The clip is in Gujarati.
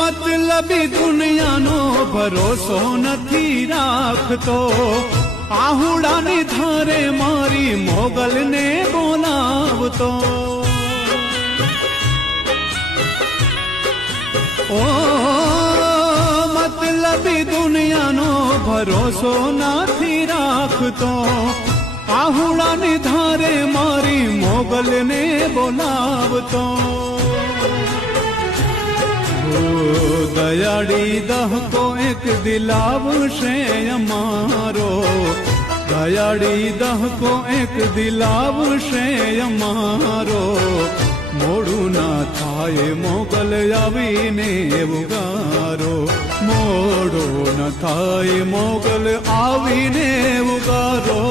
મતલબી દુનિયાનો ભરોસો નથી રાખતો, આહુડાની ધારે મારી મોગલને બોલાવતો. ઓ મતલબી દુનિયાનો ભરોસો નથી રાખતો, આહુડાની ધારે મારી મોગલને બોલાવતો. દયાળી દહકો એક દિલાવશે અમારો, દયાળી દહકો એક દિલાવશે અમારો. મોડું ના થાય મોગલ આવીને ઉગારો, મોડું ન થાય મોગલ આવીને ઉગારો.